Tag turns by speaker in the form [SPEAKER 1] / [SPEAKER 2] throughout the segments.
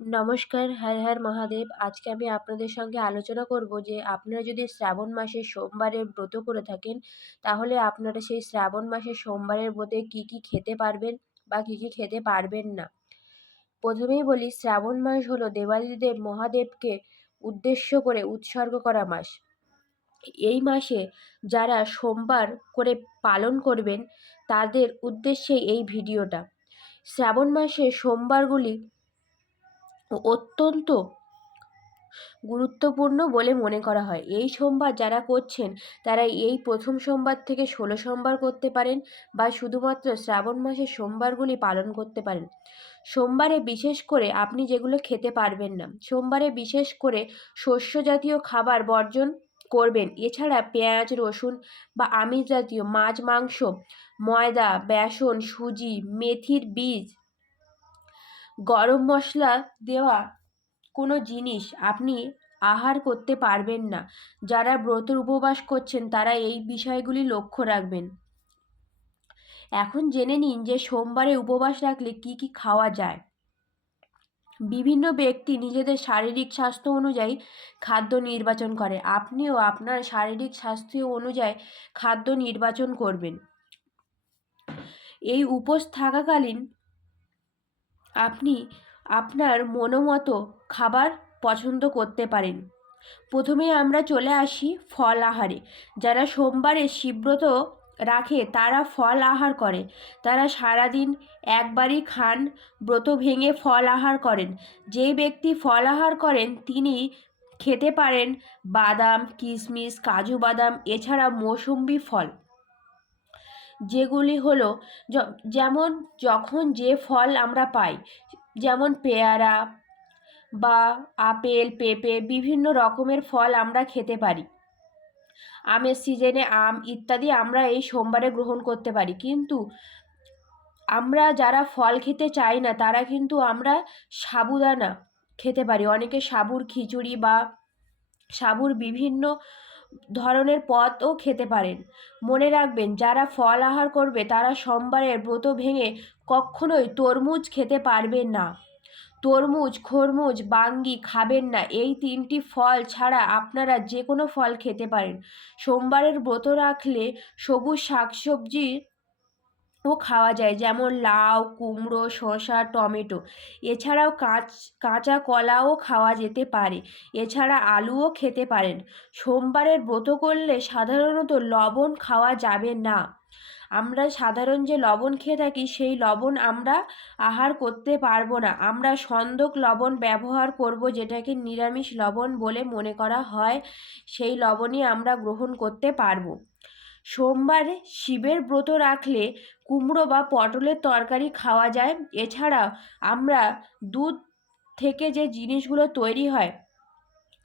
[SPEAKER 1] নমস্কার হ্যার হ্যার মহাদেব। আজকে আমি আপনাদের সঙ্গে আলোচনা করব যে, আপনারা যদি শ্রাবণ মাসে সোমবারের ব্রত করে থাকেন, তাহলে আপনারা সেই শ্রাবণ মাসের সোমবারের ব্রতে কী কী খেতে পারবেন বা কী কী খেতে পারবেন না। প্রথমেই বলি, শ্রাবণ মাস হলো দেবাদিদেব মহাদেবকে উদ্দেশ্য করে উৎসর্গ করা মাস। এই মাসে যারা সোমবার করে পালন করবেন, তাদের উদ্দেশ্যে এই ভিডিওটা। শ্রাবণ মাসে সোমবারগুলি অত্যন্ত গুরুত্বপূর্ণ বলে মনে করা হয়। এই সোমবার যারা করছেন, তারা এই প্রথম সোমবার থেকে ষোলো সোমবার করতে পারেন বা শুধুমাত্র শ্রাবণ মাসের সোমবারগুলি পালন করতে পারেন। সোমবারে বিশেষ করে আপনি যেগুলো খেতে পারবেন না, সোমবারে বিশেষ করে শস্য জাতীয় খাবার বর্জন করবেন। এছাড়া পেঁয়াজ, রসুন বা আমিষ জাতীয় মাছ, মাংস, ময়দা, বেসন, সুজি, মেথির বীজ গরম মশলা দেওয়া কোনো জিনিস আপনি আহার করতে পারবেন না। যারা ব্রতের উপবাস করছেন, তারা এই বিষয়গুলি লক্ষ্য রাখবেন। এখন জেনে নিন যে সোমবারে উপবাস রাখলে কি কি খাওয়া যায়। বিভিন্ন ব্যক্তি নিজেদের শারীরিক স্বাস্থ্য অনুযায়ী খাদ্য নির্বাচন করে। আপনিও আপনার শারীরিক স্বাস্থ্য অনুযায়ী খাদ্য নির্বাচন করবেন। এই উপোস থাকাকালীন আপনি আপনার মনোমতো খাবার পছন্দ করতে পারেন। প্রথমে আমরা চলে আসি ফল আহারে। যারা সোমবারে শিবব্রত রাখে, তারা ফল আহার করে। তারা সারাদিন একবারই খান, ব্রত ভেঙে ফল আহার করেন। যেই ব্যক্তি ফল আহার করেন, তিনি খেতে পারেন বাদাম কিশমিশ কাজু বাদাম, এছাড়া মৌসুম্বি ফল। যেগুলি হলো যেমন যখন যে ফল আমরা পাই, যেমন পেয়ারা বা আপেল, পেঁপে বিভিন্ন রকমের ফল আমরা খেতে পারি। আমের সিজনে আম ইত্যাদি আমরা এই সোমবারে গ্রহণ করতে পারি। কিন্তু আমরা যারা ফল খেতে চাই না, তারা কিন্তু আমরা সাবুদানা খেতে পারি। অনেকে সাবুর খিচুড়ি বা সাবুর বিভিন্ন ধরনের পদও খেতে পারেন। মনে রাখবেন, যারা ফল আহার করবে, তারা সোমবারের ব্রত ভেঙে কখনোই তরমুজ খেতে পারবেন না। তরমুজ, খরমুজ, বাঙ্গি খাবেন না। এই তিনটি ফল ছাড়া আপনারা যে কোনো ফল খেতে পারেন। সোমবারের ব্রত রাখলে সবুজ শাকসবজি ও খাওয়া যায়, যেমন লাউ, কুমড়ো, শসা, টমেটো। এছাড়াও কাঁচ, কাঁচা কলাও খাওয়া যেতে পারে। এছাড়া আলুও খেতে পারেন। সোমবারের ব্রত করলে সাধারণত লবণ খাওয়া যাবে না। আমরা সাধারণ যে লবণ খেয়ে থাকি, সেই লবণ আমরা আহার করতে পারব না। আমরা সন্দক লবণ ব্যবহার করব, যেটাকে নিরামিষ লবণ বলে মনে করা হয়। সেই লবণই আমরা গ্রহণ করতে পারব। সোমবারে শিবের ব্রত রাখলে কুমড়ো বা পটলের তরকারি খাওয়া যায়। এছাড়া আমরা দুধ থেকে যে জিনিসগুলো তৈরি হয়,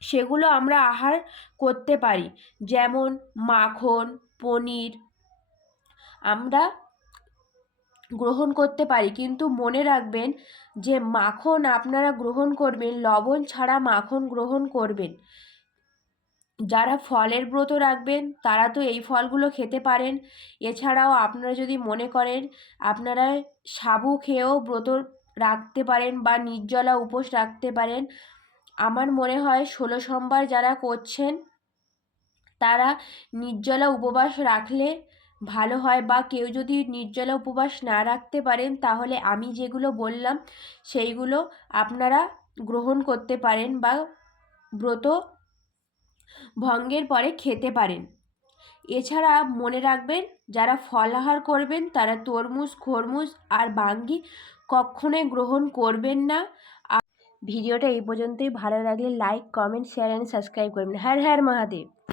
[SPEAKER 1] সেগুলো আমরা আহার করতে পারি। যেমন মাখন, পনির আমরা গ্রহণ করতে পারি। কিন্তু মনে রাখবেন যে মাখন আপনারা গ্রহণ করবেন, লবণ ছাড়া মাখন গ্রহণ করবেন। যারা ফলের ব্রত রাখবেন, তারা তো এই ফলগুলো খেতে পারেন। এছাড়াও আপনারা যদি মনে করেন, আপনারা সাবু খেয়েও ব্রত রাখতে পারেন বা নির্জলা উপোস রাখতে পারেন, আমার মনে হয় ষোলো সোমবার যারা করছেন, তারা নির্জলা উপবাস রাখলে ভালো হয় বা কেউ যদি নির্জলা উপবাস না রাখতে পারেন, তাহলে আমি যেগুলো বললাম, সেইগুলো আপনারা গ্রহণ করতে পারেন বা ব্রত ভঙ্গের পরে খেতে পারেন। এছাড়া মনে রাখবেন, যারা ফলাহার করবেন, তারা তরমুজ, খরমুজ আর বাঙ্গি কক্ষণে গ্রহণ করবেন না। ভিডিওটা এই পর্যন্তই। ভালো লাগলে like comment share and subscribe করবেন। হ্যার হ্যার মহাদেব।